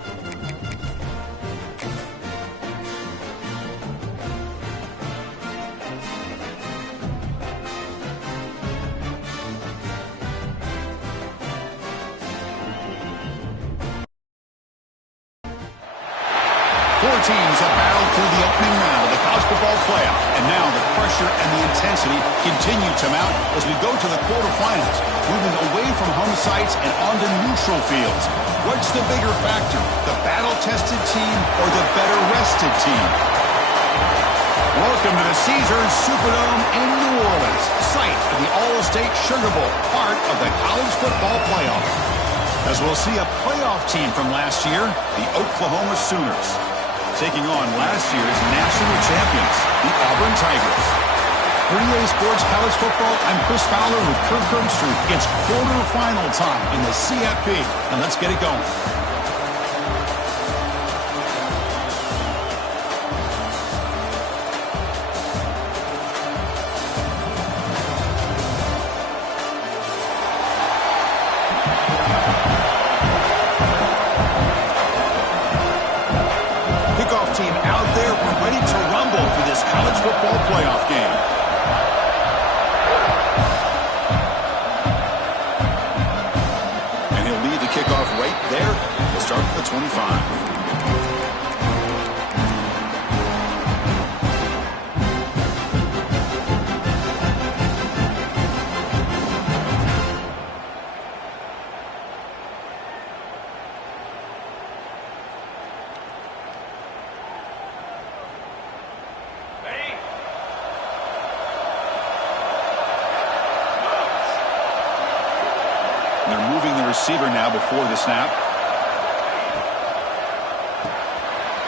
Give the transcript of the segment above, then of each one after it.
Four teams have battled through the opening round of the college football playoff, and now the pressure and the intensity continue to mount as we go to the quarterfinals, moving away from home sites and onto neutral fields. What's the bigger factor, the battle-tested team or the better-rested team? Welcome to the Caesars Superdome in New Orleans, site of the All-State Sugar Bowl, part of the college football playoff. As we'll see a playoff team from last year, the Oklahoma Sooners, taking on last year's national champions, the Auburn Tigers. For EA Sports College Football, I'm Chris Fowler with Kirk Herbstreit. It's quarterfinal time in the CFP, and let's get it going. Team out there, we're ready to rumble for this college football playoff game. And he'll lead the kickoff right there. We'll start at the 25. They're moving the receiver now before the snap.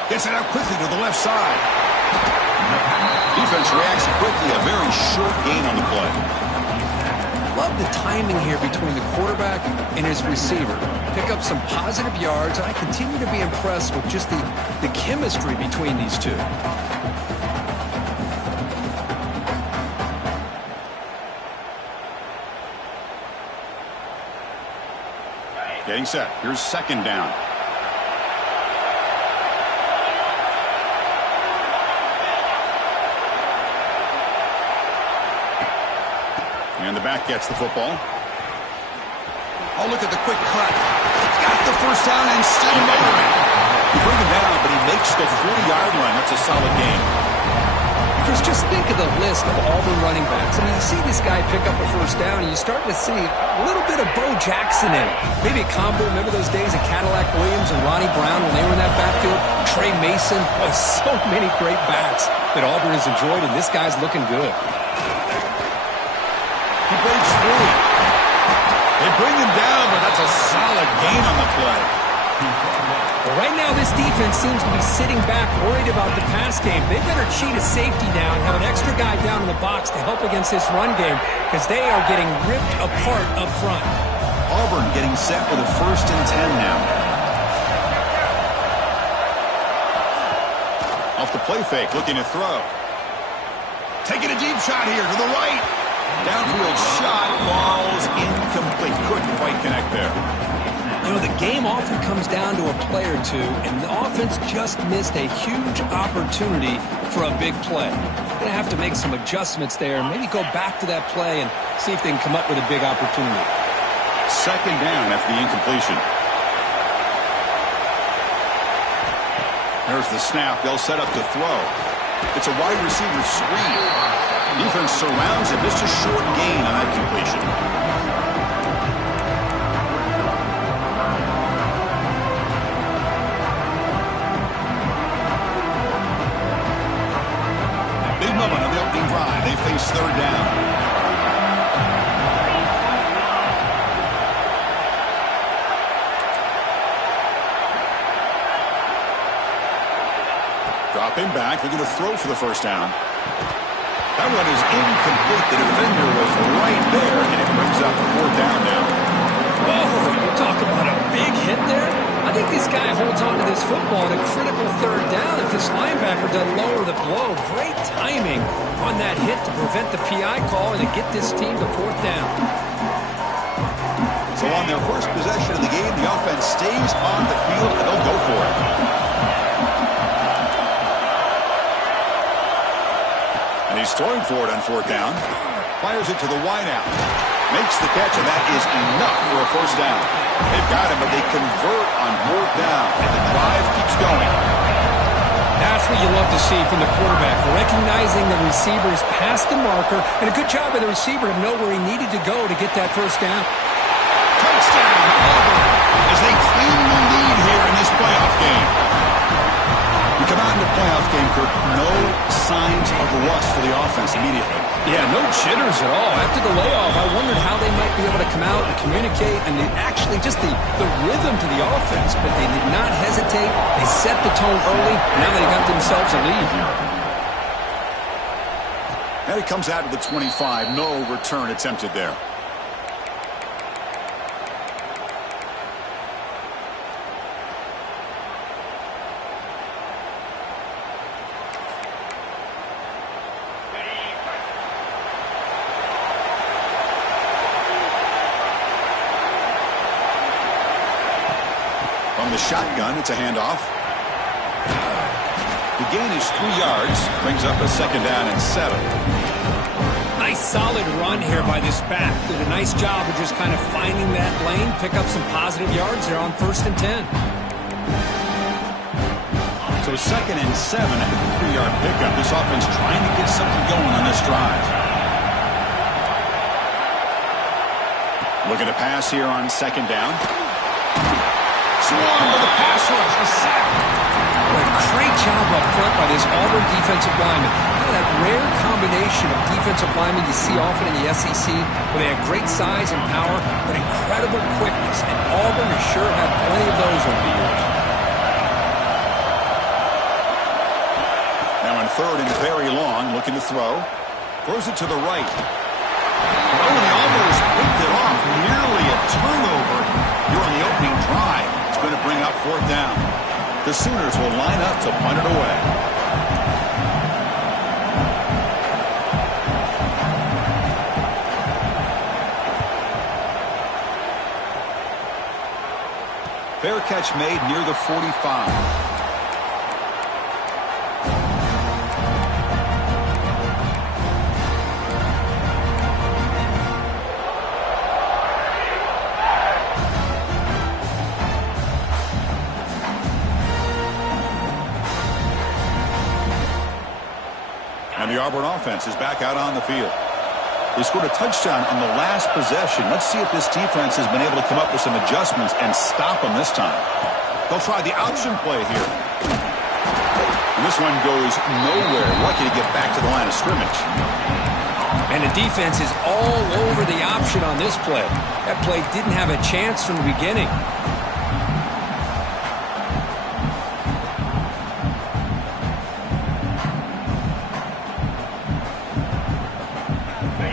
Gets it out quickly to the left side. Defense reacts quickly. A very short gain on the play. Love the timing here between the quarterback and his receiver. Pick up some positive yards, and I continue to be impressed with just the chemistry between these two. Getting set. Here's second down. And the back gets the football. Oh, look at the quick cut. Got the first down and still motoring. You bring him down, but he makes the 40-yard line. That's a solid game. Chris, just think of the list of Auburn running backs. I mean, you see this guy pick up a first down, and you start to see a little bit of Bo Jackson in it. Maybe a combo. Remember those days of Cadillac Williams and Ronnie Brown when they were in that backfield? Trey Mason. Oh, so many great backs that Auburn has enjoyed, and this guy's looking good. He breaks through. They bring him down, but that's a solid gain on the play. Well, right now, this defense seems to be sitting back, worried about the pass game. They better cheat a safety now and have an extra guy down in the box to help against this run game because they are getting ripped apart up front. Auburn getting set with a 1st and 10 now. Off the play fake, looking to throw. Taking a deep shot here to the right. Downfield shot falls incomplete. Couldn't quite connect there. You know, the game often comes down to a play or two, and the offense just missed a huge opportunity for a big play. Going to have to make some adjustments there, and maybe go back to that play and see if they can come up with a big opportunity. Second down after the incompletion. There's the snap. They'll set up to throw. It's a wide receiver screen. Defense surrounds it. Just a short gain on that completion. Big moment on the opening drive. They face third down. Dropping back. They're going to throw for the first down. That one is incomplete. The defender was right there, and it brings up a 4th down now. Whoa, you talk about a big hit there. I think this guy holds on to this football at a critical third down if this linebacker doesn't lower the blow. Great timing on that hit to prevent the PI call and to get this team to 4th down. So on their first possession of the game, the offense stays on the field, and they'll go for He's throwing for it on fourth down. Fires it to the wideout. Makes the catch, and that is enough for a first down. They've got him, but they convert on fourth down, and the drive keeps going. That's what you love to see from the quarterback, recognizing the receiver is past the marker, and a good job by the receiver to know where he needed to go to get that first down. Touchdown, Auburn, as they claim the lead here in this playoff game. We come out in the playoff game, Kirk, no signs of rust for the offense immediately. Yeah, no jitters at all. After the layoff, I wondered how they might be able to come out and communicate and actually just the rhythm to the offense. But they did not hesitate. They set the tone early. Now they got themselves a lead. And it comes out to the 25. No return attempted there. From the shotgun, it's a handoff. The gain is 3 yards. Brings up a second down and 7. Nice solid run here by this back. Did a nice job of just kind of finding that lane, pick up some positive yards there on 1st and 10. So 2nd and 7 at the 3-yard pickup. This offense trying to get something going on this drive. Looking to pass here on 2nd down. Swarm with the pass rush, a sack. A great job up front by this Auburn defensive lineman. Kind of that rare combination of defensive linemen you see often in the SEC, where they have great size and power, but incredible quickness. And Auburn has sure had plenty of those over the years. Now on 3rd and very long, looking to throw. Throws it to the right. Oh, and he almost picked it off. Nearly a turnover here on the opening drive. It's going to bring up 4th down. The Sooners will line up to punt it away. Fair catch made near the 45. And the Auburn offense is back out on the field. They scored a touchdown on the last possession. Let's see if this defense has been able to come up with some adjustments and stop them this time. They'll try the option play here. And this one goes nowhere. Lucky to get back to the line of scrimmage. And the defense is all over the option on this play. That play didn't have a chance from the beginning.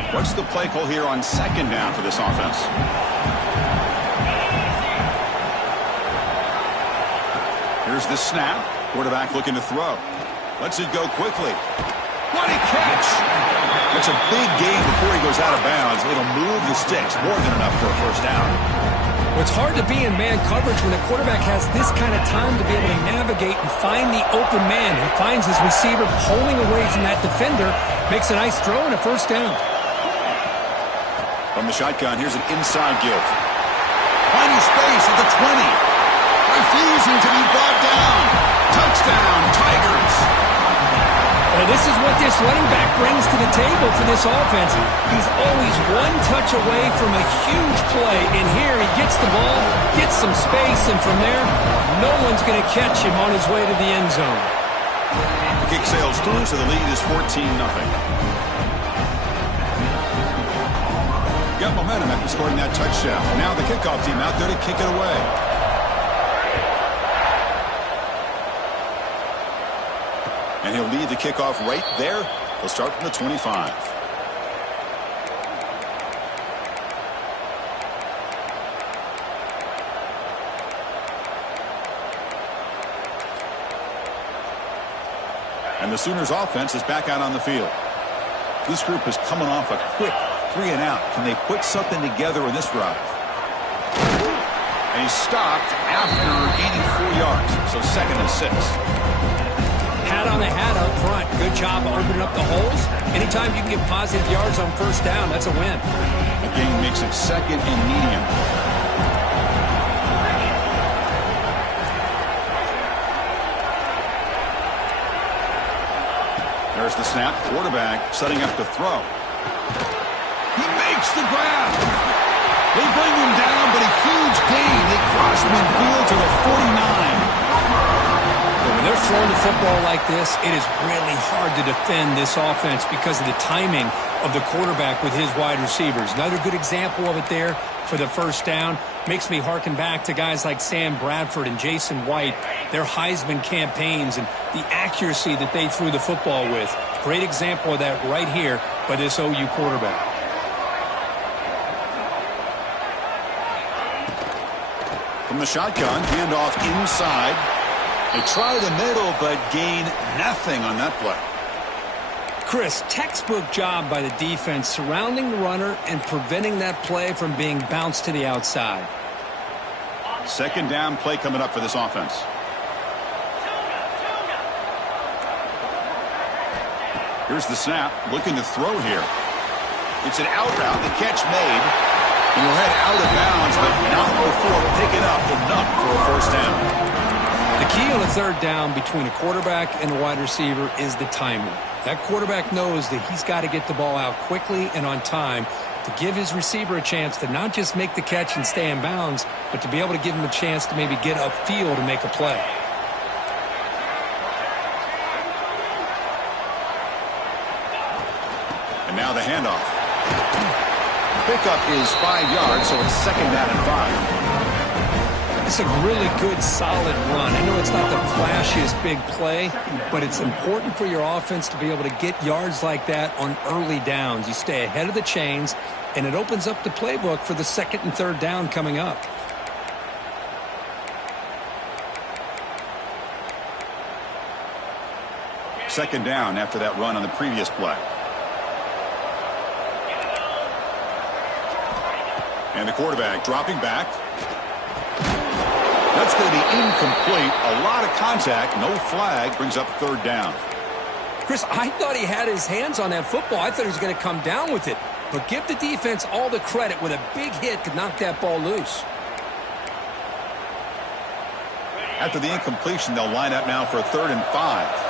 What's the play call here on 2nd down for this offense? Here's the snap. Quarterback looking to throw. Lets it go quickly. What a catch! That's a big gain before he goes out of bounds. It'll move the sticks. More than enough for a first down. Well, it's hard to be in man coverage when the quarterback has this kind of time to be able to navigate and find the open man. He finds his receiver pulling away from that defender. Makes a nice throw and a first down. From the shotgun, here's an inside give. Finding space at the 20. Refusing to be brought down. Touchdown, Tigers. And this is what this running back brings to the table for this offense. He's always one touch away from a huge play. And here he gets the ball, gets some space, and from there, no one's going to catch him on his way to the end zone. The kick sails through, so the lead is 14-0. Got momentum after scoring that touchdown. And now the kickoff team out there to kick it away. And he'll lead the kickoff right there. He'll start from the 25. And the Sooners offense is back out on the field. This group is coming off a quick 3 and out. Can they put something together in this drive? And he's stopped after gaining 4 yards. So 2nd and 6. Pat on the hat up front. Good job opening up the holes. Anytime you can get positive yards on first down, that's a win. The gain makes it 2nd and medium. There's the snap. Quarterback setting up to throw. He makes the grab. They bring him down, but a huge gain. They cross midfield to the 49. When they're throwing the football like this, it is really hard to defend this offense because of the timing of the quarterback with his wide receivers. Another good example of it there for the first down. Makes me harken back to guys like Sam Bradford and Jason White, their Heisman campaigns and the accuracy that they threw the football with. Great example of that right here by this OU quarterback. From the shotgun, handoff inside. They try the middle, but gain nothing on that play. Chris, textbook job by the defense surrounding the runner and preventing that play from being bounced to the outside. 2nd down play coming up for this offense. Here's the snap, looking to throw here. It's an out route, the catch made. And he'll head out of bounds, but not before picking up enough for a first down. The key on a 3rd down between a quarterback and a wide receiver is the timing. That quarterback knows that he's got to get the ball out quickly and on time to give his receiver a chance to not just make the catch and stay in bounds, but to be able to give him a chance to maybe get upfield and make a play. And now the handoff. Pickup is 5 yards, so it's 2nd down and 5. It's a really good, solid run. I know it's not the flashiest big play, but it's important for your offense to be able to get yards like that on early downs. You stay ahead of the chains, and it opens up the playbook for the 2nd and 3rd down coming up. Second down after that run on the previous play. And the quarterback dropping back. That's going to be incomplete. A lot of contact. No flag. Brings up 3rd down. Chris, I thought he had his hands on that football. I thought he was going to come down with it. But give the defense all the credit with a big hit to knock that ball loose. After the incompletion, they'll line up now for a 3rd and 5.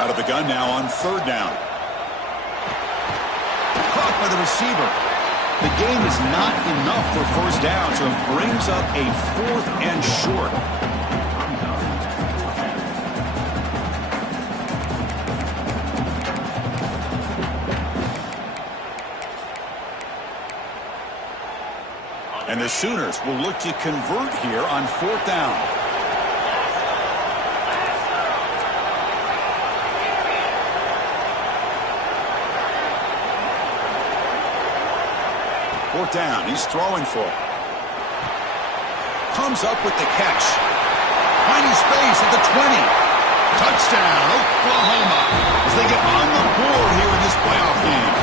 Out of the gun now on 3rd down. Caught by the receiver. The game is not enough for first down, so it brings up a 4th and short. And the Sooners will look to convert here on 4th down. Fourth down, he's throwing for it. Comes up with the catch. Finding space at the 20. Touchdown, Oklahoma, as they get on the board here in this playoff game.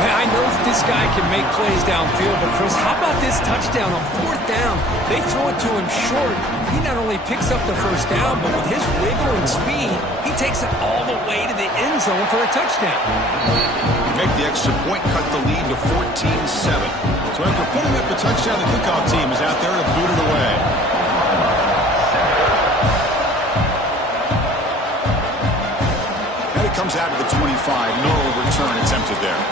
Man, I know that this guy can make plays downfield, but Chris, how about this touchdown on 4th down? They throw it to him short. He not only picks up the first down, but with his wiggle and speed, he takes it all the way to the end zone for a touchdown. Make the extra point, cut the lead to 14-7. So after putting up a touchdown, the kickoff team is out there to boot it away. And it comes out to the 25. No return attempted there.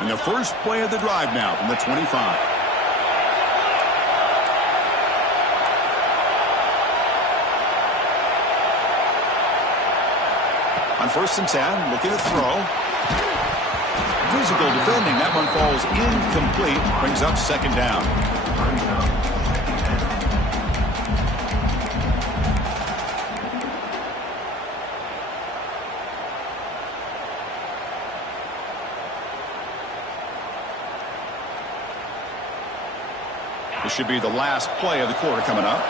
And the first play of the drive now from the 25. On 1st and 10, looking to throw. Physical defending. That one falls incomplete. Brings up 2nd down. This should be the last play of the quarter coming up.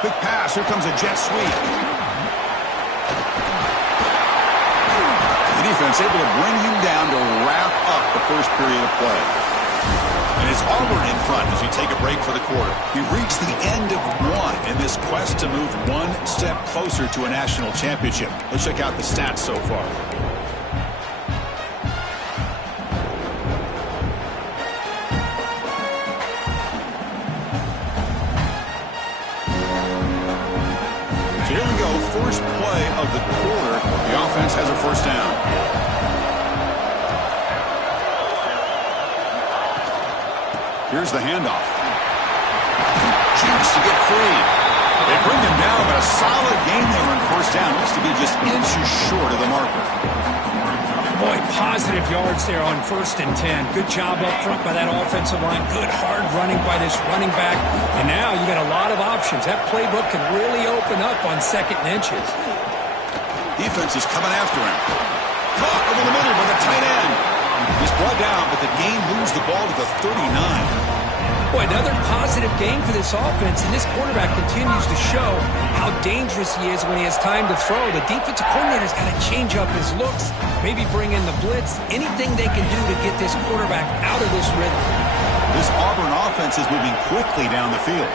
Quick pass. Here comes a jet sweep. The defense able to bring him down to wrap up the first period of play. And it's Auburn in front as we take a break for the quarter. We've reached the end of one in this quest to move one step closer to a national championship. Let's check out the stats so far. So here we go, first play of the quarter. The offense has a first down. Here's the handoff. Shoots to get free. They bring him down, but a solid game there on first down. Looks to be just inches short of the marker. Boy, positive yards there on 1st and 10. Good job up front by that offensive line. Good hard running by this running back. And now you got a lot of options. That playbook can really open up on 2nd and inches. Defense is coming after him. Caught over the middle by the tight end. He's brought down, but the game moves the ball to the 39. Boy, another positive game for this offense, and this quarterback continues to show how dangerous he is when he has time to throw. The defensive coordinator's got to change up his looks, maybe bring in the blitz, anything they can do to get this quarterback out of this rhythm. This Auburn offense is moving quickly down the field.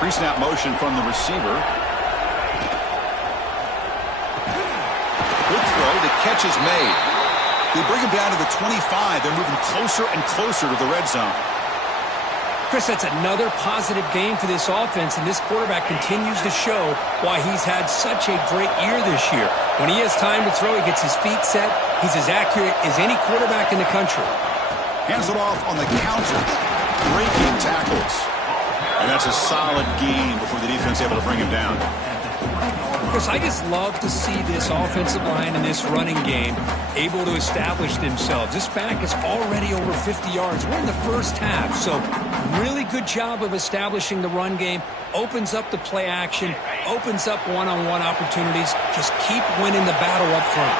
Pre-snap motion from the receiver. Good throw. The catch is made. They bring him down to the 25. They're moving closer and closer to the red zone. Chris, that's another positive game for this offense, and this quarterback continues to show why he's had such a great year this year. When he has time to throw, he gets his feet set. He's as accurate as any quarterback in the country. Hands it off on the counter. Breaking tackles. And that's a solid gain before the defense able to bring him down. Chris, I just love to see this offensive line and this running game able to establish themselves. This back is already over 50 yards. We're in the first half, so really good job of establishing the run game. Opens up the play action, opens up one-on-one opportunities. Just keep winning the battle up front.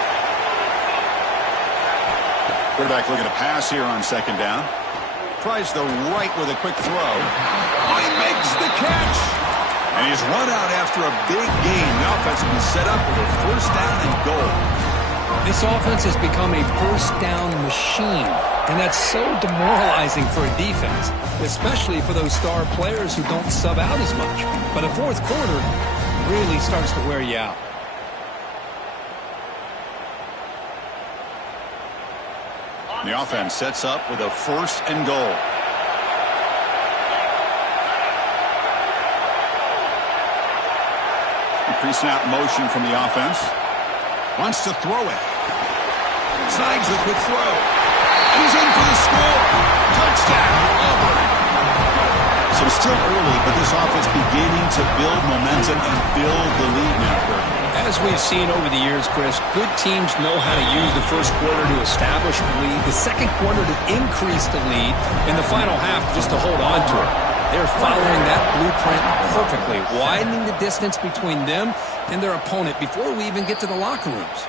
Quarterback looking to pass here on 2nd down. Tries the right with a quick throw. He makes the catch. And he's run out after a big gain. The offense will be set up for a first down and goal. This offense has become a first down machine, and that's so demoralizing for a defense, especially for those star players who don't sub out as much. But the fourth quarter really starts to wear you out. The offense sets up with a first and goal. Pre-snap motion from the offense. Wants to throw it. Snags the quick throw. And he's in for the score. Touchdown, Auburn. So still early, but this offense beginning to build momentum and build the lead now, Kirk. As we've seen over the years, Chris, good teams know how to use the first quarter to establish the lead, the second quarter to increase the lead, and the final half just to hold on to it. They're following that blueprint perfectly, widening the distance between them and their opponent before we even get to the locker rooms.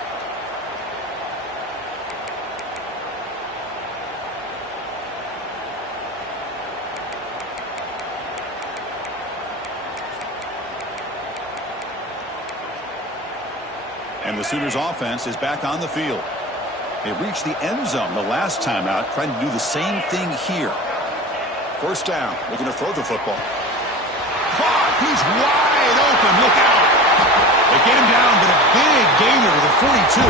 And the Sooners offense is back on the field. They reached the end zone the last time out, trying to do the same thing here. First down, looking to throw the football. Caught! He's wide open. Look out! They get him down, but a big gainer to the 42.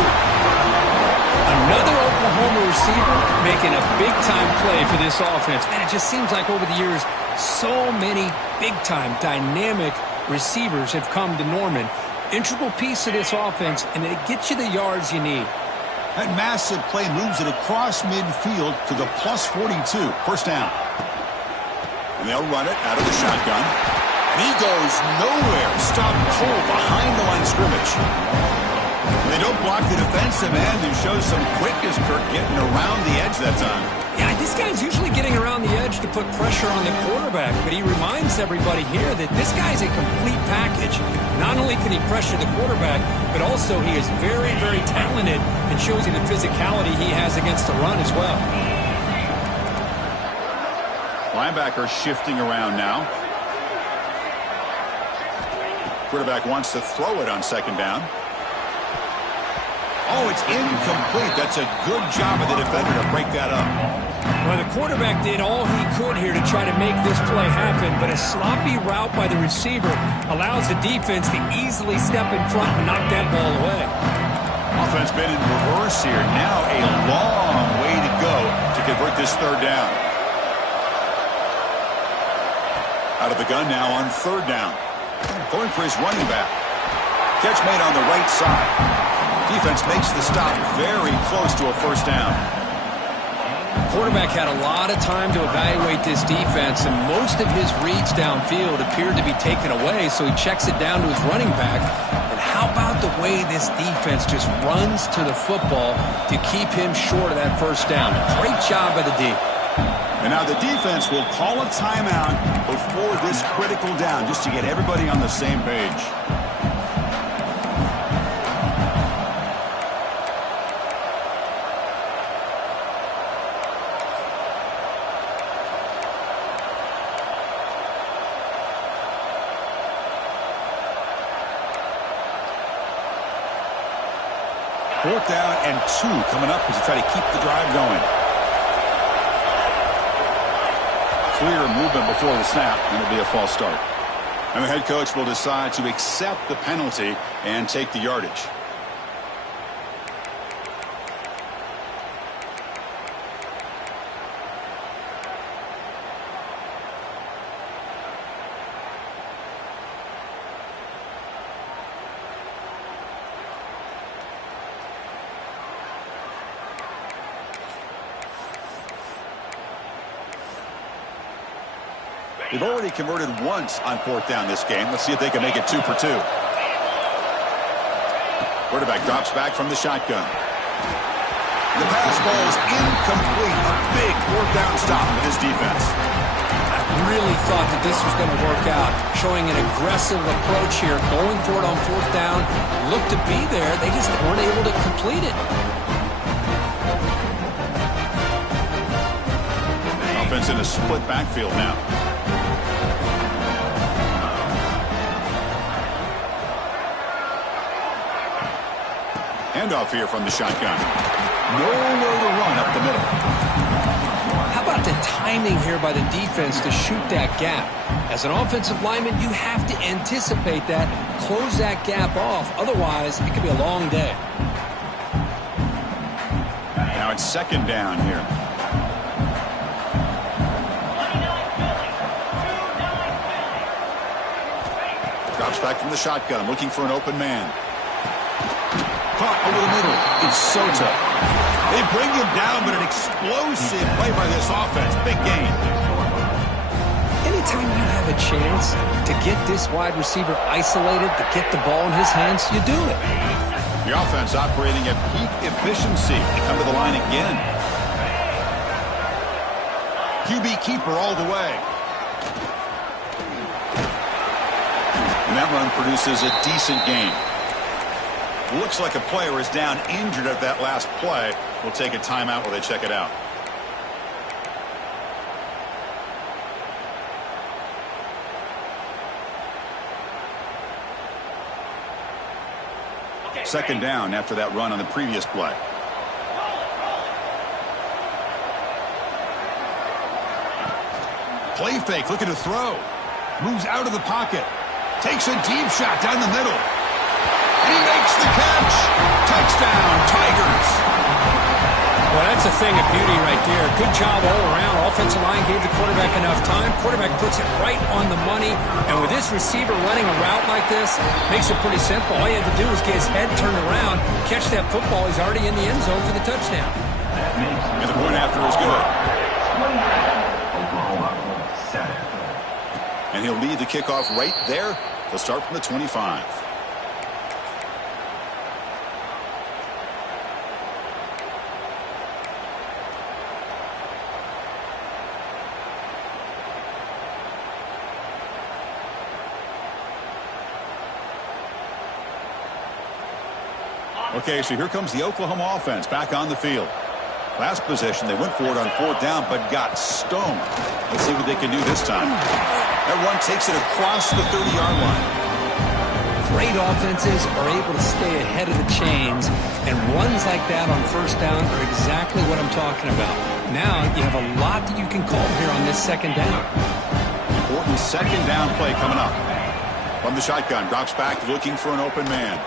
Another Oklahoma receiver making a big-time play for this offense. Man, it just seems like over the years, so many big-time, dynamic receivers have come to Norman. Integral piece of this offense, and it gets you the yards you need. That massive play moves it across midfield to the plus 42. First down. And they'll run it out of the shotgun. And he goes nowhere. Stopped cold behind the line of scrimmage. They don't block the defensive end, who shows some quickness, Kirk, getting around the edge that time. Yeah, this guy's usually getting around the edge to put pressure on the quarterback, but he reminds everybody here that this guy's a complete package. Not only can he pressure the quarterback, but also he is very, very talented and shows you the physicality he has against the run as well. Linebacker shifting around now. Quarterback wants to throw it on second down. Oh, it's incomplete. That's a good job of the defender to break that up. Well, the quarterback did all he could here to try to make this play happen, but a sloppy route by the receiver allows the defense to easily step in front and knock that ball away. Offense been in reverse here. Now a long way to go to convert this third down. Out of the gun now on third down. Going for his running back. Catch made on the right side. Defense makes the stop very close to a first down. Quarterback had a lot of time to evaluate this defense, and most of his reads downfield appeared to be taken away, so he checks it down to his running back. And how about the way this defense just runs to the football to keep him short of that first down? Great job by the D. And now the defense will call a timeout before this critical down, just to get everybody on the same page. Fourth down and 2 coming up as you try to keep the drive going. Clear movement before the snap, and it'll be a false start. And the head coach will decide to accept the penalty and take the yardage. They've already converted once on fourth down this game. Let's see if they can make it 2 for 2. Quarterback drops back from the shotgun. The pass ball is incomplete. A big fourth down stop for this defense. I really thought that this was going to work out, showing an aggressive approach here, going for it on fourth down. Looked to be there. They just weren't able to complete it. Offense in a split backfield now. Handoff here from the shotgun. Nowhere to run up the middle. How about the timing here by the defense to shoot that gap? As an offensive lineman, you have to anticipate that, close that gap off. Otherwise, it could be a long day. Now it's second down here. Drops back from the shotgun, looking for an open man. Caught over the middle. It's Sota. They bring him down, but an explosive play by this offense. Big gain. Anytime you have a chance to get this wide receiver isolated, to get the ball in his hands, you do it. The offense operating at peak efficiency. They come to the line again. QB keeper all the way. And that run produces a decent gain. Looks like a player is down injured at that last play. We'll take a timeout while they check it out. Second down after that run on the previous play. Play fake, looking to throw. Moves out of the pocket. Takes a deep shot down the middle. And he makes the catch. Touchdown, Tigers. Well, that's a thing of beauty right there. Good job all around. Offensive line gave the quarterback enough time. Quarterback puts it right on the money. And with this receiver running a route like this, makes it pretty simple. All you had to do was get his head turned around, catch that football. He's already in the end zone for the touchdown. And the point after is good. And he'll lead the kickoff right there. They'll start from the 25. Okay, so here comes the Oklahoma offense back on the field. Last possession, they went for it on 4th down, but got stoned. Let's see what they can do this time. That run takes it across the 30-yard line. Great offenses are able to stay ahead of the chains, and runs like that on 1st down are exactly what I'm talking about. Now you have a lot that you can call here on this 2nd down. Important 2nd down play coming up. From the shotgun, drops back looking for an open man.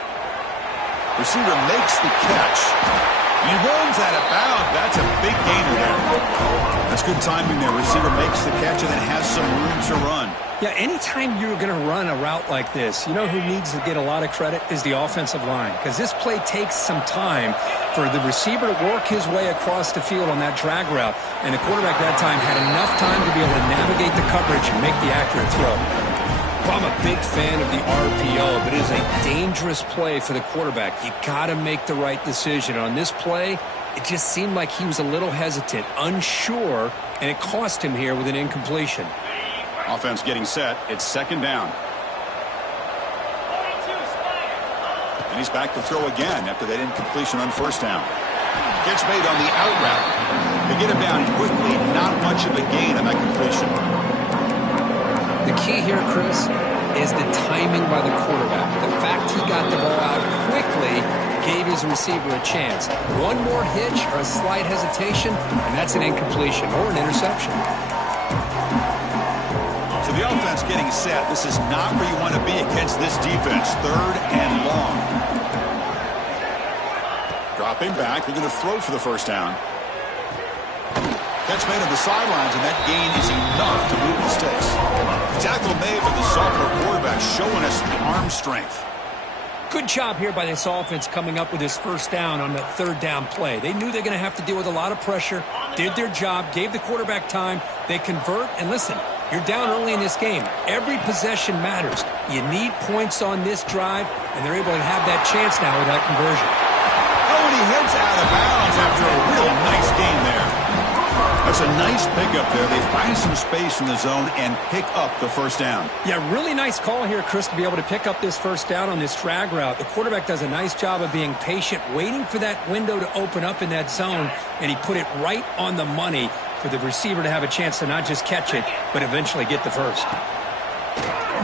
Receiver makes the catch. He runs out of bounds. That's a big gainer there. That's good timing there. Receiver makes the catch and then has some room to run. Yeah, anytime you're going to run a route like this, you know who needs to get a lot of credit is the offensive line. Because this play takes some time for the receiver to work his way across the field on that drag route. And the quarterback that time had enough time to be able to navigate the coverage and make the accurate throw. Well, I'm a big fan of the RPO, but it is a dangerous play for the quarterback. You got to make the right decision. On this play, it just seemed like he was a little hesitant, unsure, and it cost him here with an incompletion. Offense getting set. It's 2nd down. And he's back to throw again after that incompletion on 1st down. Gets made on the out route. They get him down quickly. Not much of a gain on that completion. The key here, Chris, is the timing by the quarterback. The fact he got the ball out quickly gave his receiver a chance. One more hitch or a slight hesitation, and that's an incompletion or an interception. So the offense getting set. This is not where you want to be against this defense. 3rd and long. Dropping back. They're going to throw for the 1st down. Catch made on the sidelines, and that gain is enough to move the sticks. Tackle made by the sophomore quarterback, showing us the arm strength. Good job here by this offense coming up with this 1st down on that 3rd down play. They knew they're going to have to deal with a lot of pressure, did their job, gave the quarterback time. They convert, and listen, you're down early in this game. Every possession matters. You need points on this drive, and they're able to have that chance now with that conversion. Oh, and he heads out of bounds after a real nice gain there. That's a nice pickup there. They find some space in the zone and pick up the 1st down. Yeah, really nice call here, Chris, to be able to pick up this 1st down on this drag route. The quarterback does a nice job of being patient, waiting for that window to open up in that zone, and he put it right on the money for the receiver to have a chance to not just catch it, but eventually get the 1st.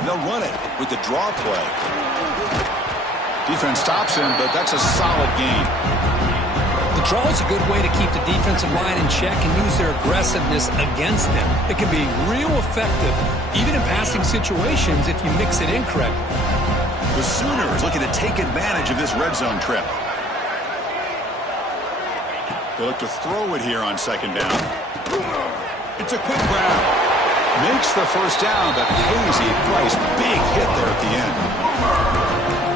They'll run it with the draw play. Defense stops him, but that's a solid gain. The draw is a good way to keep the defensive line in check and use their aggressiveness against them. It can be real effective, even in passing situations, if you mix it in correctly. The Sooners looking to take advantage of this red zone trip. They look to throw it here on 2nd down. It's a quick grab. Makes the 1st down, but pays a price. Big hit there at the end.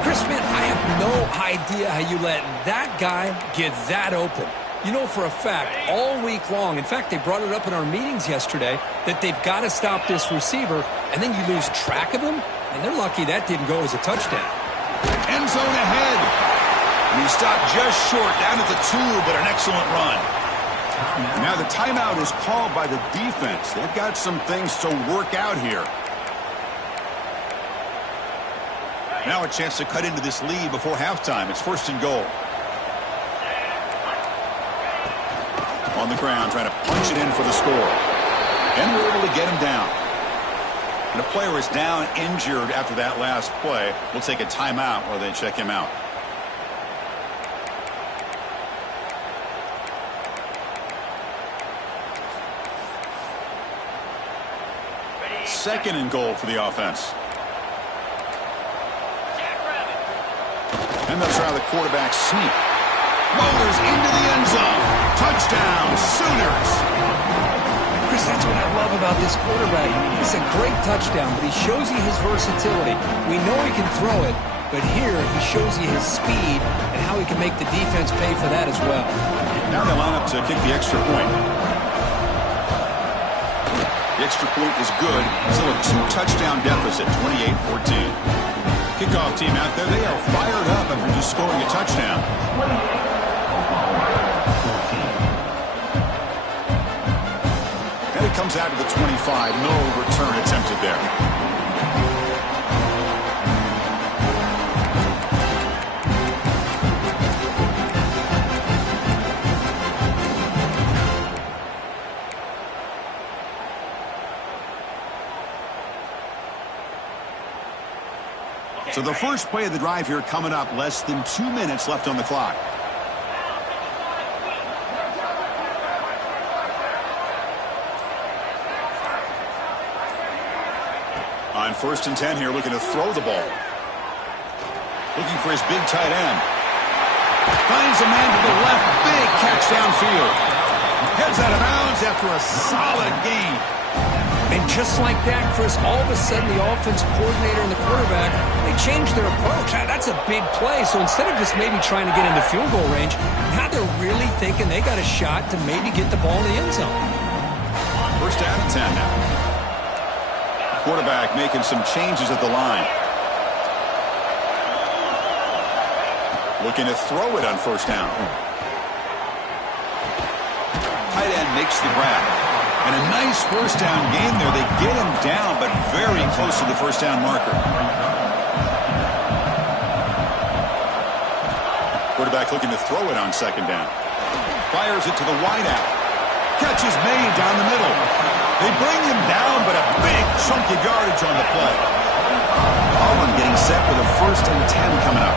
Chris, man, I have no idea how you let that guy get that open. You know for a fact, all week long, in fact, they brought it up in our meetings yesterday, that they've got to stop this receiver, and then you lose track of him, and they're lucky that didn't go as a touchdown. End zone ahead. And he stopped just short, down at the 2, but an excellent run. Now the timeout is called by the defense. They've got some things to work out here. Now a chance to cut into this lead before halftime. It's 1st and goal. On the ground, trying to punch it in for the score. And we're able to get him down. And a player is down injured after that last play. We'll take a timeout while they check him out. Second and goal for the offense. And they'll try the quarterback sneak. Rollers into the end zone. Touchdown, Sooners. Chris, that's what I love about this quarterback. It's a great touchdown, but he shows you his versatility. We know he can throw it, but here he shows you his speed and how he can make the defense pay for that as well. Now they line up to kick the extra point. The extra point is good. Still a 2-touchdown deficit, 28-14. Kickoff team out there, they are fired up after just scoring a touchdown. And it comes out to the 25. No return attempted there. So the first play of the drive here coming up, less than 2 minutes left on the clock. On 1st and 10 here, looking to throw the ball. Looking for his big tight end. Finds a man to the left. Big catch downfield. Heads out of bounds after a solid gain. And just like that, Chris, all of a sudden the offensive coordinator and the quarterback, they changed their approach. That's a big play. So instead of just maybe trying to get into field goal range, now they're really thinking they got a shot to maybe get the ball in the end zone. 1st down and 10 now. Quarterback making some changes at the line. Looking to throw it on 1st down. Tight end makes the grab. And a nice 1st down gain there. They get him down, but very close to the 1st down marker. Quarterback looking to throw it on 2nd down. Fires it to the wideout. Catch is made down the middle. They bring him down, but a big chunk of yardage on the play. Holland getting set with a 1st and 10 coming up.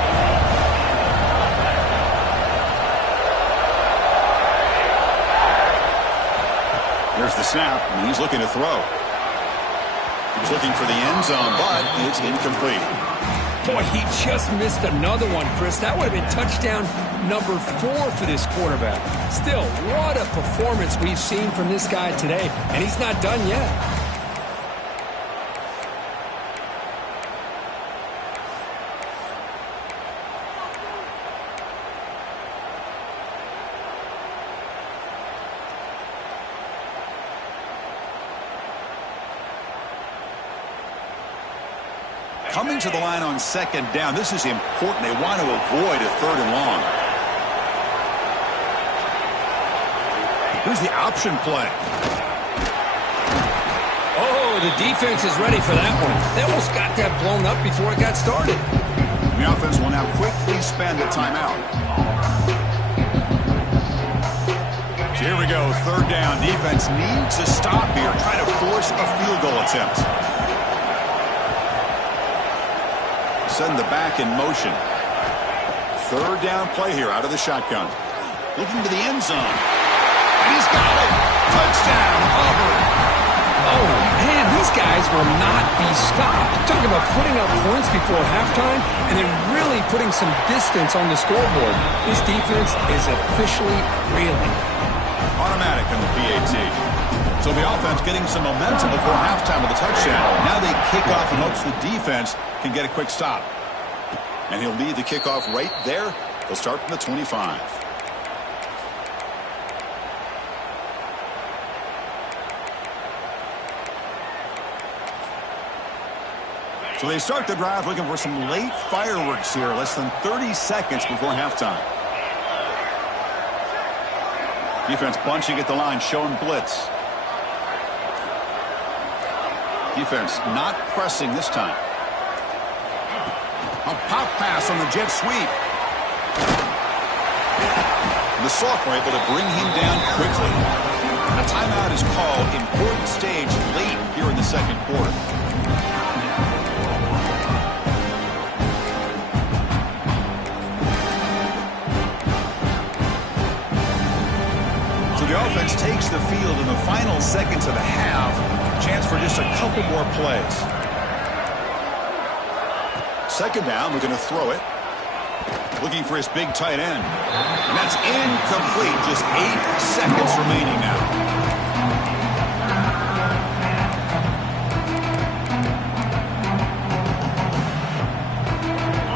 There's the snap, and he's looking to throw. He was looking for the end zone, but it's incomplete. Boy, he just missed another one, Chris. That would have been touchdown number 4 for this quarterback. Still, what a performance we've seen from this guy today, and he's not done yet. Coming to the line on 2nd down. This is important. They want to avoid a 3rd and long. Here's the option play. Oh, the defense is ready for that one. They almost got that blown up before it got started. The offense will now quickly spend a timeout. So here we go. 3rd down. Defense needs a stop here. Trying to force a field goal attempt. Send the back in motion. 3rd down play here out of the shotgun. Looking to the end zone. And he's got it. Touchdown, Auburn. Oh, man, these guys will not be stopped. Talking about putting up points before halftime and then really putting some distance on the scoreboard. This defense is officially reeling. Automatic on the PAT. So the offense getting some momentum before halftime with a touchdown. Now they kick off and hopes the defense can get a quick stop. And he'll lead the kickoff right there. They'll start from the 25. So they start the drive looking for some late fireworks here. Less than 30 seconds before halftime. Defense bunching at the line, showing blitz. Defense not pressing this time. A pop pass on the jet sweep. The sophomore able to bring him down quickly. A timeout is called. Important stage late here in the 2nd quarter. So the offense takes the field in the final seconds of the half. Chance for just a couple more plays. 2nd down, looking to throw it. Looking for his big tight end. And that's incomplete. Just 8 seconds remaining now.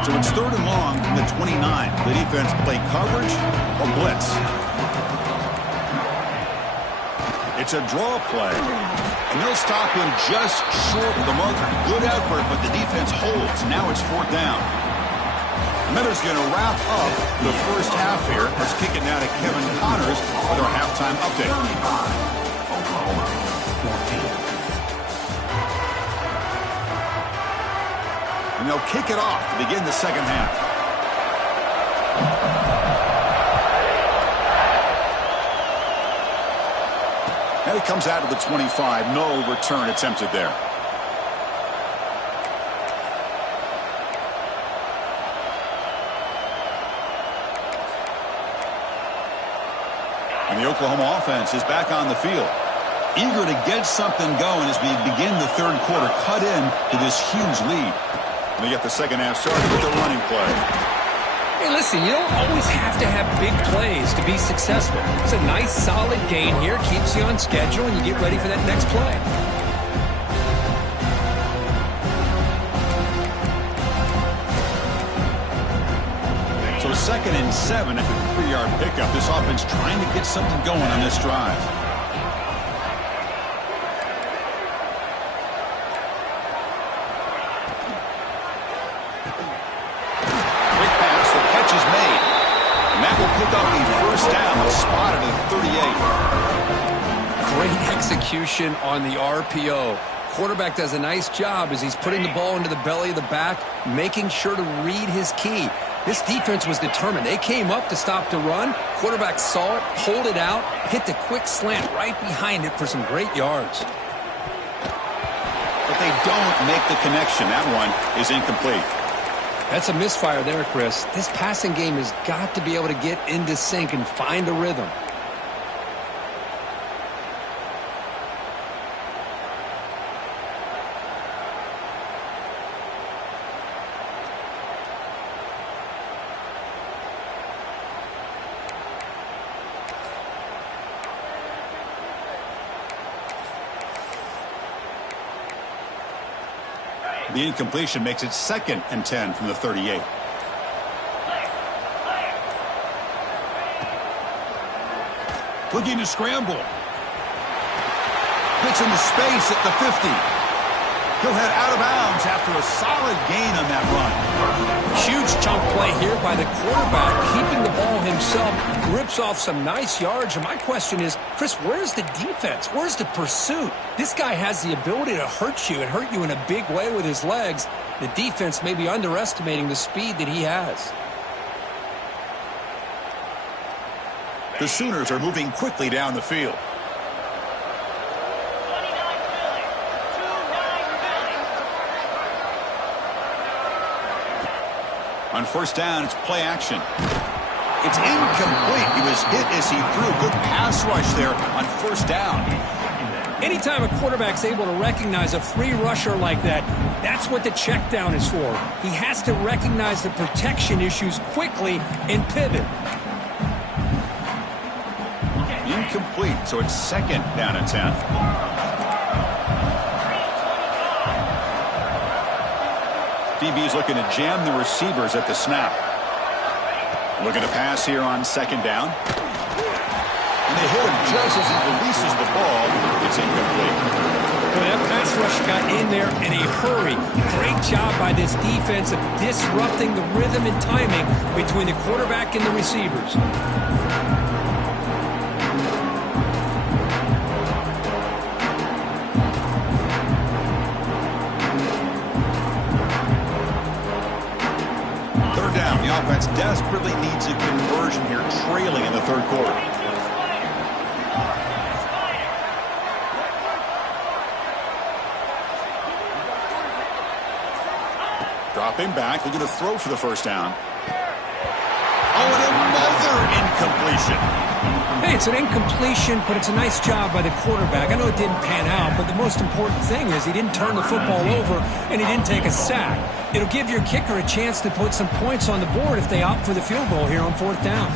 So it's 3rd and long from the 29. The defense play coverage or blitz. It's a draw play. And they'll stop him just short of the marker. Good effort, but the defense holds. Now it's 4th down. Miller's going to wrap up the first half here. Let's kick it now to Kevin Connors with our halftime update. And they'll kick it off to begin the 2nd half. And it comes out of the 25. No return attempted there. And the Oklahoma offense is back on the field. Eager to get something going as we begin the third quarter, cut in to this huge lead. And they get the second half started with the running play. Hey, listen, you don't always have to have big plays to be successful. It's a nice, solid gain here, keeps you on schedule, and you get ready for that next play. So 2nd and 7 at the 3-yard pickup. This offense trying to get something going on this drive. Quick pass. The catch is made. And that will pick up a first down. Spotted at 38. Great execution on the RPO. Quarterback does a nice job as he's putting the ball into the belly of the back, making sure to read his key. This defense was determined. They came up to stop the run. Quarterback saw it, pulled it out, hit the quick slant right behind it for some great yards. But they don't make the connection. That one is incomplete. That's a misfire there, Chris. This passing game has got to be able to get into sync and find a rhythm. The incompletion makes it 2nd and 10 from the 38. Looking to scramble. Gets into space at the 50. He'll head out of bounds after a solid gain on that run. Huge chunk play here by the quarterback, keeping the ball himself, rips off some nice yards. And my question is, Chris, where's the defense? Where's the pursuit? This guy has the ability to hurt you and hurt you in a big way with his legs. The defense may be underestimating the speed that he has. The Sooners are moving quickly down the field. On first down, it's play action. It's incomplete. He was hit as he threw. Good pass rush there on first down. Anytime a quarterback's able to recognize a free rusher like that, that's what the check down is for. He has to recognize the protection issues quickly and pivot. Incomplete, so it's 2nd down and 10. DB's looking to jam the receivers at the snap. Looking to pass here on 2nd down. And they hit him just as he releases the ball. It's incomplete. Well, that pass rush got in there in a hurry. Great job by this defense of disrupting the rhythm and timing between the quarterback and the receivers. The offense desperately needs a conversion here, trailing in the third quarter. Dropping back, looking to throw for the first down. Oh, and another incompletion. Hey, it's an incompletion, but it's a nice job by the quarterback. I know it didn't pan out, but the most important thing is he didn't turn the football over and he didn't take a sack. It'll give your kicker a chance to put some points on the board if they opt for the field goal here on fourth down.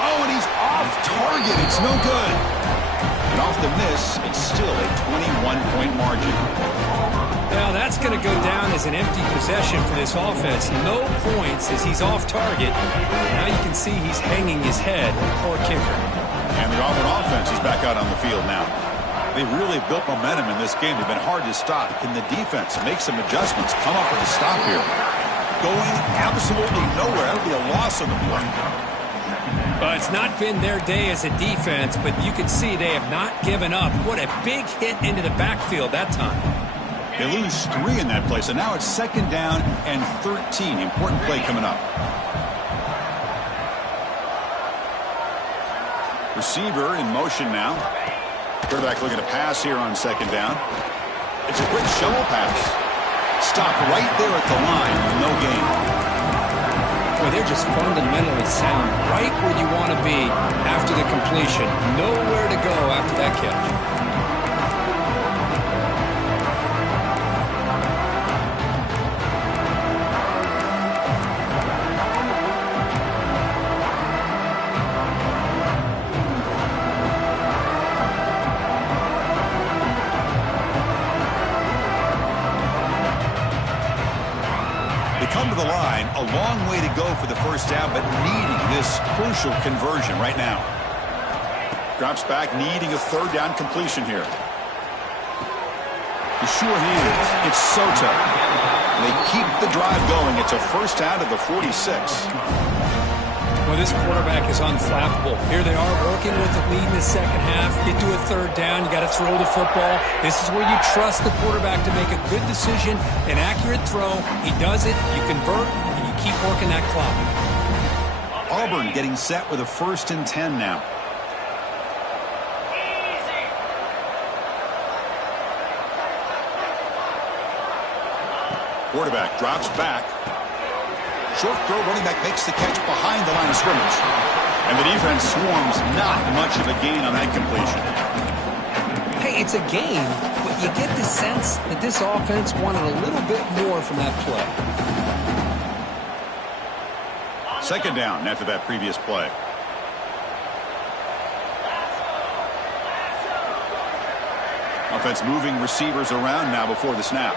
Oh, and he's off target. It's no good. And off the miss, it's still a 21-point margin. Well, that's going to go down as an empty possession for this offense. No points as he's off target. Now you can see he's hanging his head. Poor kicker. And the Auburn offense is back out on the field now. They've really built momentum in this game. They've been hard to stop. Can the defense make some adjustments, come up with a stop here? Going absolutely nowhere. That'll be a loss on the play. It's not been their day as a defense, but you can see they have not given up. What a big hit into the backfield that time. They lose 3 in that play, so now it's 2nd down and 13. Important play coming up. Receiver in motion now. Quarterback looking to pass here on 2nd down. It's a quick shovel pass. Stopped right there at the line. No gain. Boy, they're just fundamentally sound, right where you want to be after the completion. Nowhere to go after that catch. Come to the line, a long way to go for the first down, but needing this crucial conversion right now. Drops back, needing a third down completion here. The sure hands, it's Soto. They keep the drive going. It's a first down to the 46. Well, this quarterback is unflappable. Here they are working with the lead in the second half. Get to a third down. You got to throw the football. This is where you trust the quarterback to make a good decision, an accurate throw. He does it. You convert, and you keep working that clock. Auburn getting set with a 1st and 10 now. Quarterback drops back. Short throw, running back makes the catch behind the line of scrimmage. And the defense swarms, not much of a gain on that completion. Hey, it's a gain, but you get the sense that this offense wanted a little bit more from that play. Second down after that previous play. Offense moving receivers around now before the snap.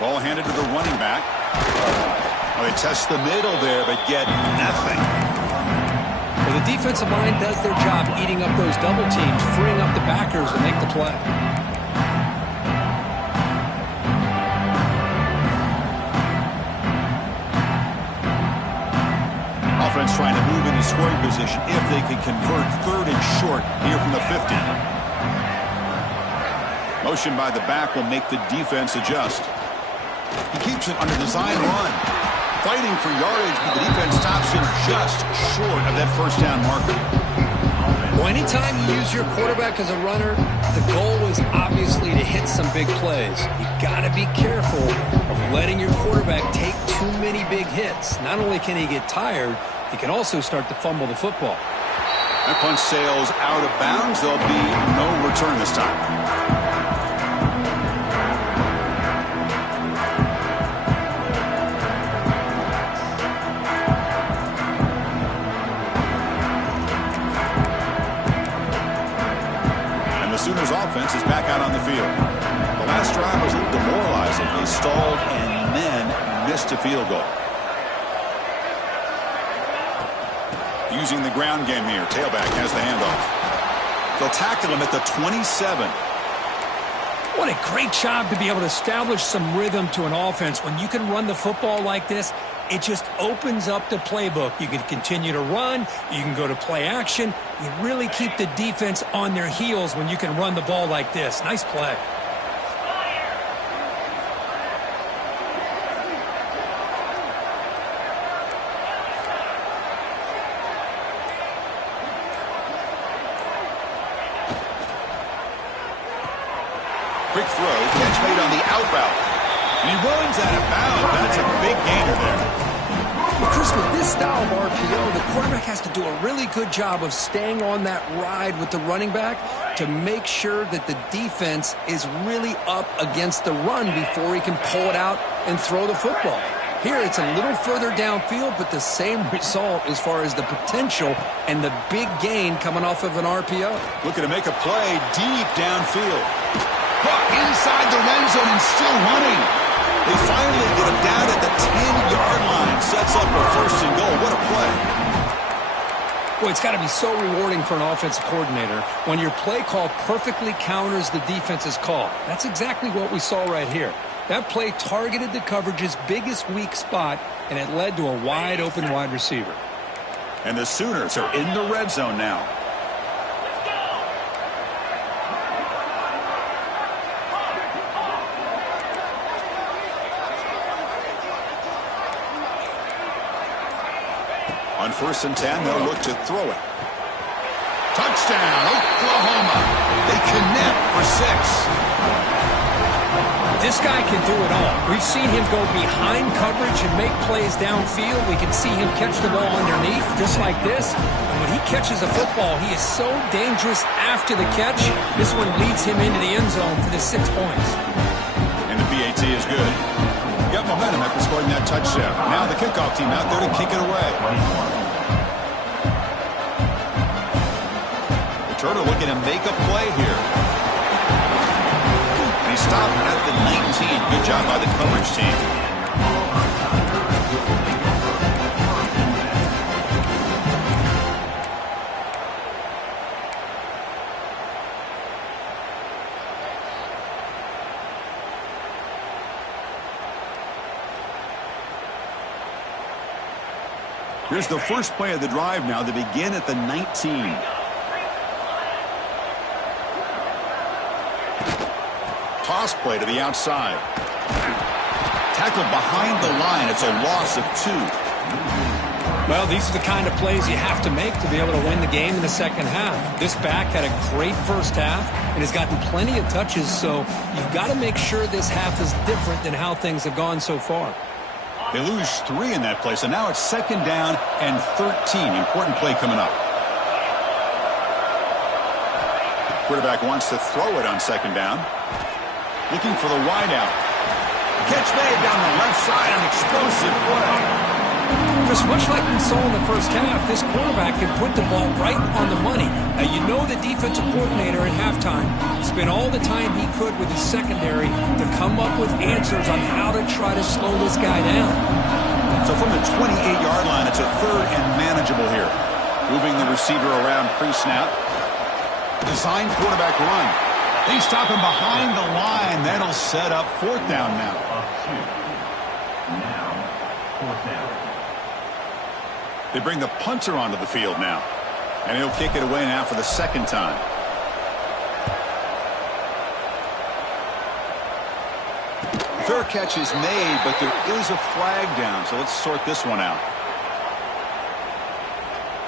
Ball handed to the running back. Well, they test the middle there, but get nothing. Well, the defensive line does their job eating up those double teams, freeing up the backers to make the play. Offense trying to move into scoring position if they can convert third and short here from the 50. Motion by the back will make the defense adjust. He keeps it under design run. Fighting for yardage, but the defense stops him just short of that first down marker. Well, anytime you use your quarterback as a runner, the goal is obviously to hit some big plays. You got to be careful of letting your quarterback take too many big hits. Not only can he get tired, he can also start to fumble the football. That punch sails out of bounds. There'll be no return this time. Sooners offense is back out on the field. The last drive was a little demoralizing. They stalled and then missed a field goal. Using the ground game here. Tailback has the handoff. They'll tackle him at the 27. What a great job to be able to establish some rhythm to an offense. When you can run the football like this, it just opens up the playbook. You can continue to run. You can go to play action. You really keep the defense on their heels when you can run the ball like this. Nice play. Quick throw, catch made on the out route. And he runs out of bounds. That's a big gainer there. Well, Chris, with this style of RPO, the quarterback has to do a really good job of staying on that ride with the running back to make sure that the defense is really up against the run before he can pull it out and throw the football. Here, it's a little further downfield, but the same result as far as the potential and the big gain coming off of an RPO. Looking to make a play deep downfield. Buck inside the red zone and still running. They finally get him down at the 10-yard line. Sets up a first and goal. What a play. Well, it's got to be so rewarding for an offensive coordinator when your play call perfectly counters the defense's call. That's exactly what we saw right here. That play targeted the coverage's biggest weak spot, and it led to a wide-open wide receiver. And the Sooners are in the red zone now. On 1st and 10, they'll look to throw it. Touchdown, Oklahoma. They connect for 6. This guy can do it all. We've seen him go behind coverage and make plays downfield. We can see him catch the ball underneath, just like this. And when he catches a football, he is so dangerous after the catch. This one leads him into the end zone for the 6 points. And the PAT is good. Got momentum after scoring that touchdown. Now the kickoff team out there to kick it away. Returner looking to make a play here. And he stopped at the 19. Good job by the coverage team. Here's the first play of the drive now to begin at the 19. Toss play to the outside. Tackled behind the line. It's a loss of 2. Well, these are the kind of plays you have to make to be able to win the game in the second half. This back had a great first half and has gotten plenty of touches, so you've got to make sure this half is different than how things have gone so far. They lose 3 in that play, so now it's 2nd down and 13. Important play coming up. Quarterback wants to throw it on 2nd down. Looking for the wide out. Catch made down the left side, an explosive play. Just much like we saw in the first half, this quarterback can put the ball right on the money. Now, you know the defensive coordinator at halftime spent all the time he could with his secondary to come up with answers on how to try to slow this guy down. So from the 28-yard line, it's a 3rd and manageable here. Moving the receiver around pre-snap. Design quarterback run. They stop him behind the line. That'll set up 4th down now. Now, 4th down. They bring the punter onto the field now. And he'll kick it away now for the 2nd time. Fair catch is made, but there is a flag down. So let's sort this one out.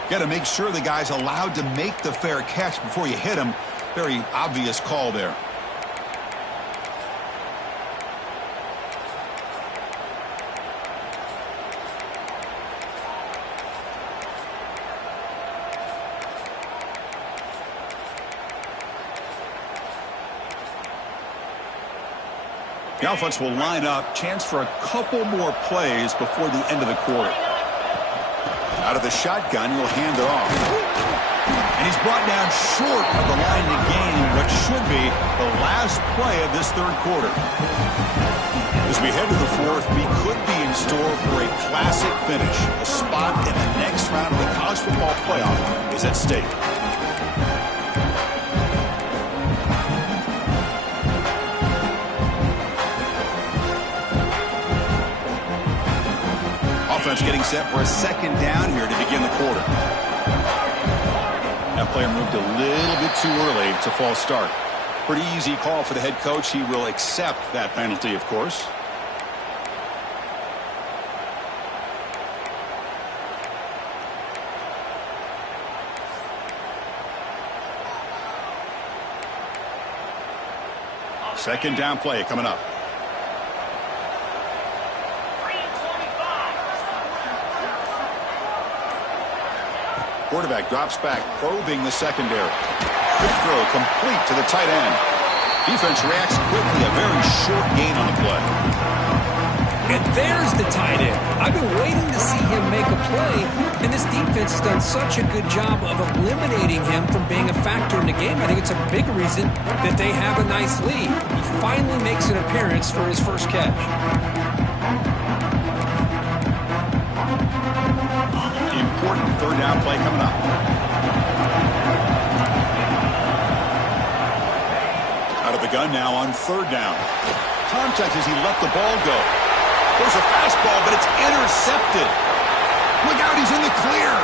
Got to make sure the guy's allowed to make the fair catch before you hit him. Very obvious call there. The offense will line up. Chance for a couple more plays before the end of the quarter. Out of the shotgun, he'll hand it off. And he's brought down short of the line to gain what should be the last play of this 3rd quarter. As we head to the 4th, we could be in store for a classic finish. A spot in the next round of the college football playoff is at stake. Offense getting set for a 2nd down here to begin the quarter. That player moved a little bit too early. It's a false start. Pretty easy call for the head coach. He will accept that penalty, of course. Second down play coming up. Quarterback drops back, probing the secondary. Good throw, complete to the tight end. Defense reacts quickly, a very short gain on the play. And there's the tight end. I've been waiting to see him make a play, and this defense has done such a good job of eliminating him from being a factor in the game. I think it's a big reason that they have a nice lead. He finally makes an appearance for his first catch. Important 3rd down play coming up. Out of the gun now on 3rd down. Contact as he let the ball go. There's a fastball, but it's intercepted. Look out, he's in the clear.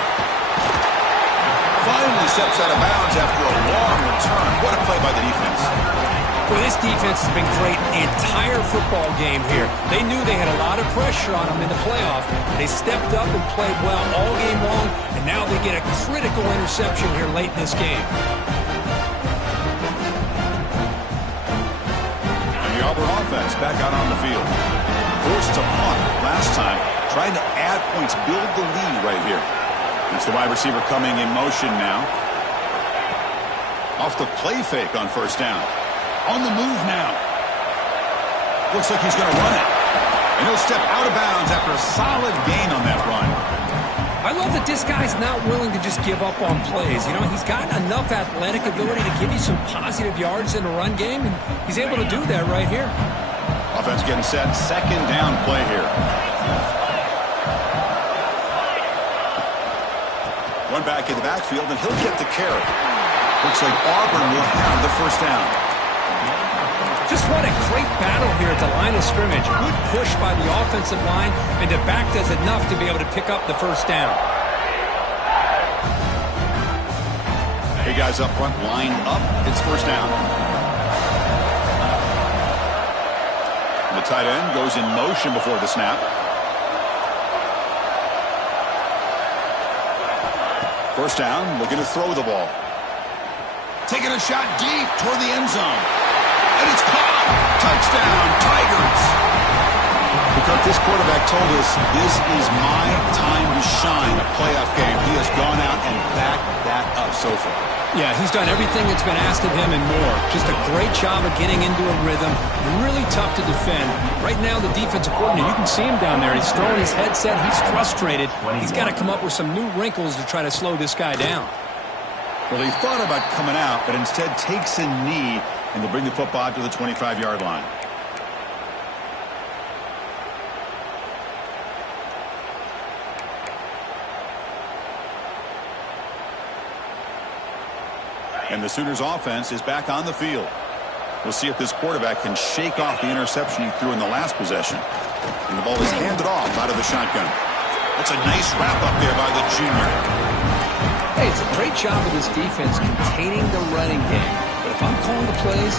Finally steps out of bounds after a long return. What a play by the defense. Well, this defense has been great the entire football game here. They knew they had a lot of pressure on them in the playoff. They stepped up and played well all game long, and now they get a critical interception here late in this game. And the Auburn offense back out on the field. Forced to punt last time. Trying to add points, build the lead right here. It's the wide receiver coming in motion now. Off the play fake on first down. On the move now. Looks like he's going to run it. And he'll step out of bounds after a solid gain on that run. I love that this guy's not willing to just give up on plays. You know, he's got enough athletic ability to give you some positive yards in the run game, and he's able to do that right here. Offense getting set. Second down play here. Run back in the backfield, and he'll get the carry. Looks like Auburn will have the first down. Just what a great battle here at the line of scrimmage. Good push by the offensive line, and the back does enough to be able to pick up the first down. Hey, guys up front lined up. It's first down. The tight end goes in motion before the snap. First down, looking to throw the ball. Taking a shot deep toward the end zone. And it's caught. Touchdown, Tigers. Because this quarterback told us this is my time to shine, a playoff game. He has gone out and backed that up so far. Yeah, he's done everything that's been asked of him and more. Just a great job of getting into a rhythm. Really tough to defend. Right now, the defensive coordinator, you can see him down there. He's throwing his headset. He's frustrated. He's got to come up with some new wrinkles to try to slow this guy down. Well, he thought about coming out, but instead takes a knee and to bring the football to the 25-yard line. And the Sooners offense is back on the field. We'll see if this quarterback can shake off the interception he threw in the last possession. And the ball is handed off out of the shotgun. That's a nice wrap up there by the junior. Hey, it's a great job of this defense containing the running game. But if I'm calling the plays,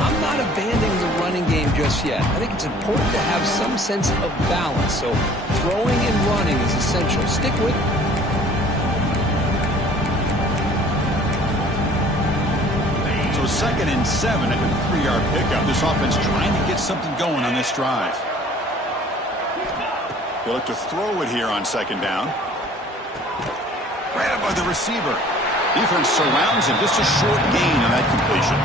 I'm not abandoning the running game just yet. I think it's important to have some sense of balance. So throwing and running is essential. Stick with it. So 2nd and 7 at the 3-yard pickup. This offense trying to get something going on this drive. They look to throw it here on 2nd down. Grabbed by the receiver. Defense surrounds him. Just a short gain on that completion.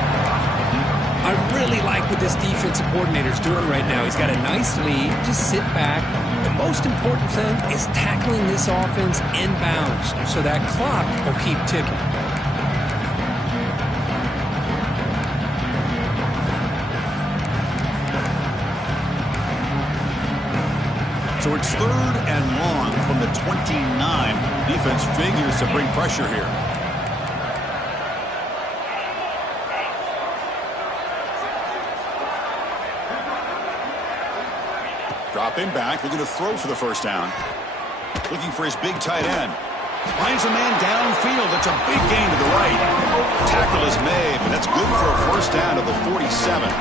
I really like what this defensive coordinator's doing right now. He's got a nice lead. Just sit back. The most important thing is tackling this offense inbounds so that clock will keep ticking. So it's 3rd and long from the 29. Defense figures to bring pressure here. Dropping back, looking to throw for the first down. Looking for his big tight end. Finds a man downfield. That's a big gain to the right. Tackle is made, but that's good for a first down to the 47.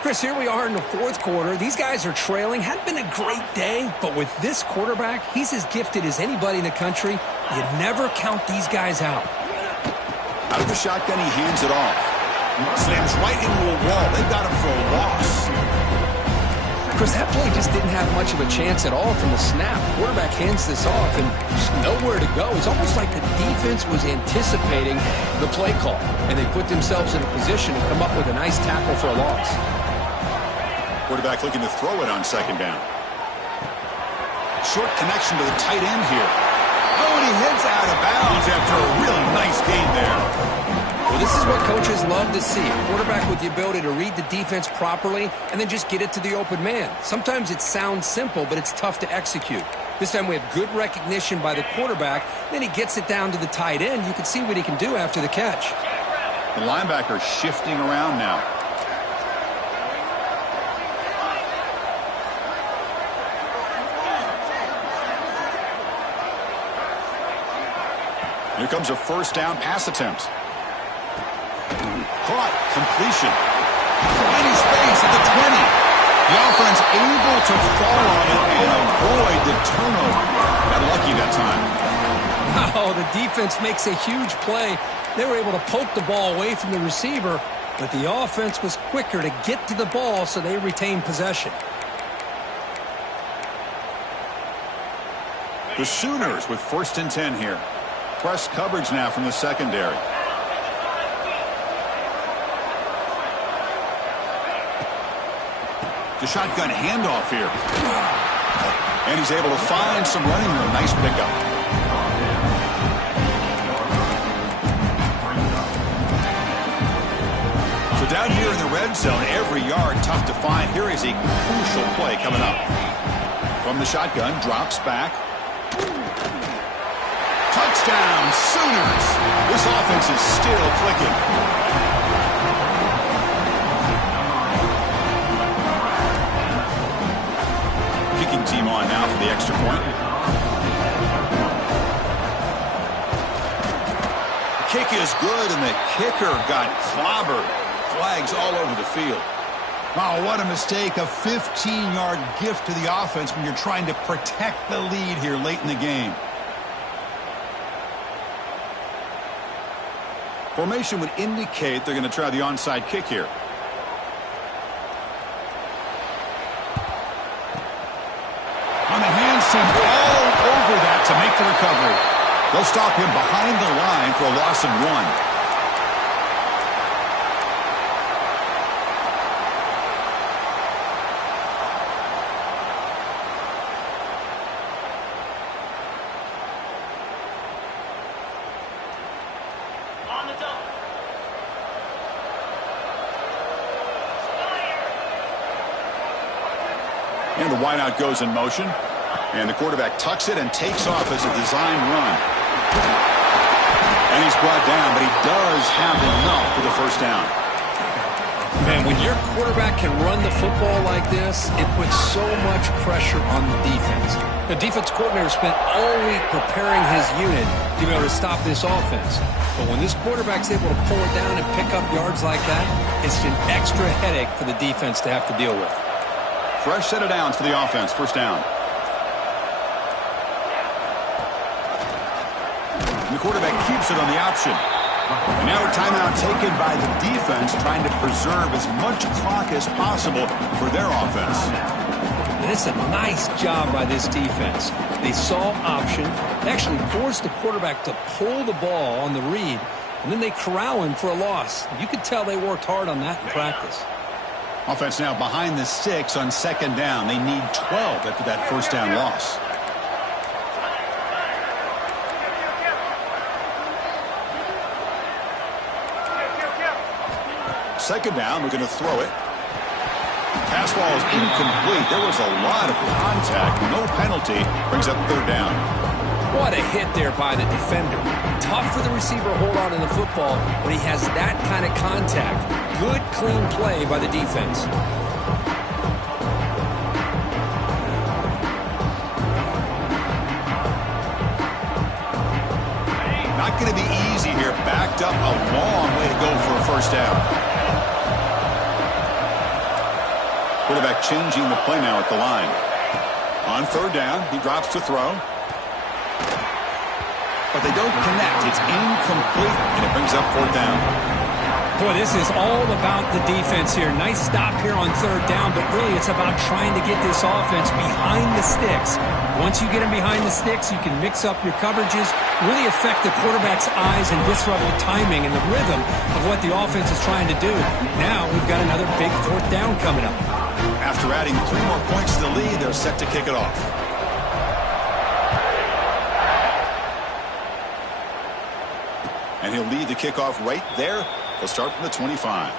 Chris, here we are in the 4th quarter. These guys are trailing. Hadn't been a great day, but with this quarterback, he's as gifted as anybody in the country. You never count these guys out. Out of the shotgun, he hands it off. Slams right into a wall. They got him for a loss. Chris, that play just didn't have much of a chance at all from the snap. Quarterback hands this off and just nowhere to go. It's almost like the defense was anticipating the play call, and they put themselves in a position to come up with a nice tackle for a loss. Quarterback looking to throw it on 2nd down. Short connection to the tight end here. Oh, and he heads out of bounds after a really nice gain there. Well, this is what coaches love to see. A quarterback with the ability to read the defense properly and then just get it to the open man. Sometimes it sounds simple, but it's tough to execute. This time we have good recognition by the quarterback. Then he gets it down to the tight end. You can see what he can do after the catch. The linebacker shifting around now. Here comes a first down pass attempt. Caught. Completion. Finding space at the 20. The offense able to fall on it and avoid the turnover. Got lucky that time. Wow, the defense makes a huge play. They were able to poke the ball away from the receiver But the offense was quicker to get to the ball, so they retained possession. The Sooners with 1st and 10 here. Press coverage now from the secondary. The shotgun handoff here. And he's able to find some running room. Nice pickup. So down here in the red zone, every yard tough to find. Here is a crucial play coming up. From the shotgun, drops back. Touchdown, Sooners. This offense is still clicking. Kicking team on now for the extra point. The kick is good, and the kicker got clobbered. Flags all over the field. Oh, what a mistake. A 15-yard gift to the offense when you're trying to protect the lead here late in the game. Formation would indicate they're going to try the onside kick here. On the hands team, all over that to make the recovery. They'll stop him behind the line for a loss of 1. And the wideout goes in motion. And the quarterback tucks it and takes off as a design run. And he's brought down, but he does have enough for the first down. Man, when your quarterback can run the football like this, it puts so much pressure on the defense. The defense coordinator spent all week preparing his unit to be able to stop this offense. But when this quarterback's able to pull it down and pick up yards like that, it's an extra headache for the defense to have to deal with. Fresh set of downs for the offense. First down. And the quarterback keeps it on the option. And now a timeout taken by the defense, trying to preserve as much clock as possible for their offense. And it's a nice job by this defense. They saw option, actually forced the quarterback to pull the ball on the read, and then they corral him for a loss. You could tell they worked hard on that in practice. Offense now behind the sticks on 2nd down. They need 12 after that first down loss. Second down, we're going to throw it. Pass ball is incomplete. There was a lot of contact. No penalty. Brings up 3rd down. What a hit there by the defender. Tough for the receiver to hold on to the football when he has that kind of contact. Good, clean play by the defense. Not going to be easy here. Backed up a long way to go for a first down. Quarterback changing the play now at the line. On 3rd down, he drops to throw. But they don't connect. It's incomplete, and it brings up 4th down. Boy, this is all about the defense here. Nice stop here on 3rd down, but really it's about trying to get this offense behind the sticks. Once you get them behind the sticks, you can mix up your coverages, really affect the quarterback's eyes and disrupt the timing and the rhythm of what the offense is trying to do. Now we've got another big 4th down coming up. After adding 3 more points to the lead, they're set to kick it off. And he'll lead the kickoff right there. He'll start from the 25.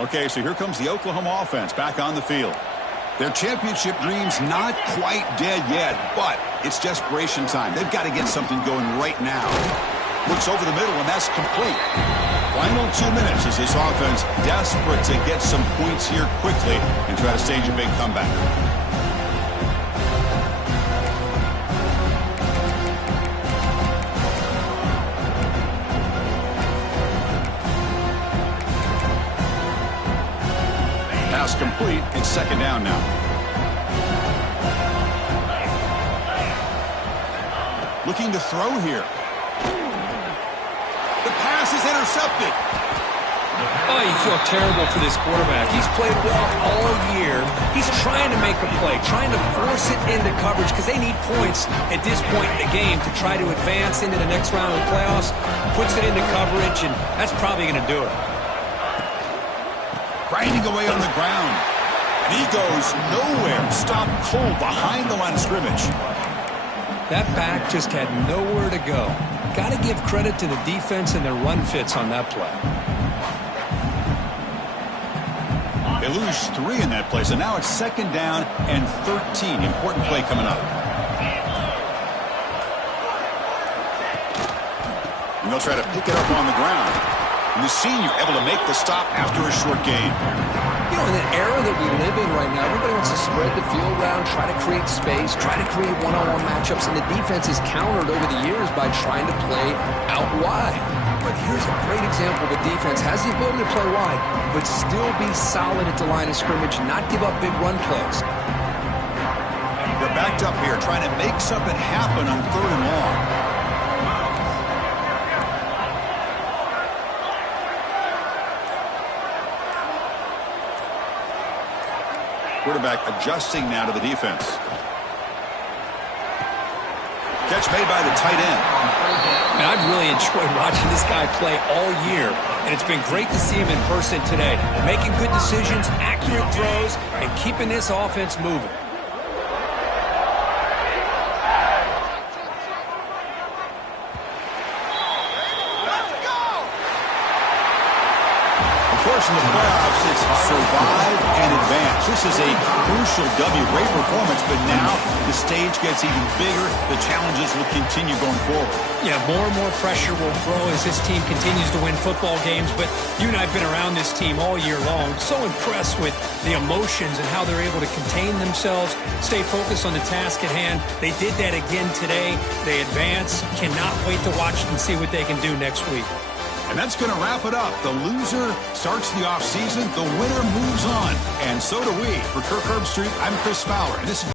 Okay, so here comes the Oklahoma offense back on the field. Their championship dreams not quite dead yet, but it's desperation time. They've got to get something going right now. Looks over the middle, and that's complete. Final 2 minutes as this offense desperate to get some points here quickly and try to stage a big comeback. pass complete. It's second down now. Looking to throw here. The pass is intercepted. Oh, you feel terrible for this quarterback. He's played well all year. He's trying to make a play, trying to force it into coverage because they need points at this point in the game to try to advance into the next round of the playoffs. Puts it into coverage, and that's probably going to do it. Grinding away on the ground. And he goes nowhere. Stopped cold behind the line of scrimmage. That back just had nowhere to go. Got to give credit to the defense and their run fits on that play. They lose 3 in that play, so now it's second down and 13. Important play coming up. And they'll try to pick it up on the ground. And the senior able to make the stop after a short gain. You know, in the era that we live in right now, everybody wants to spread the field around, try to create space, try to create one-on-one matchups, and the defense is countered over the years by trying to play out wide. But here's a great example of a defense has the ability to play wide, but still be solid at the line of scrimmage, not give up big run plays. They're backed up here, trying to make something happen on 3rd and long. Quarterback adjusting now to the defense. Catch made by the tight end. And I've really enjoyed watching this guy play all year, and it's been great to see him in person today. Making good decisions, accurate throws, and keeping this offense moving. Of course, in the playoffs, it's survive and advance. This is a crucial W. Great performance, but now the stage gets even bigger. The challenges will continue going forward. Yeah, more and more pressure will grow as this team continues to win football games, but you and I have been around this team all year long. So impressed with the emotions and how they're able to contain themselves, stay focused on the task at hand. They did that again today. They advance. Cannot wait to watch and see what they can do next week. And that's going to wrap it up. The loser starts the offseason. The winner moves on. And so do we. For Kirk Herbstreit, I'm Chris Fowler. And this is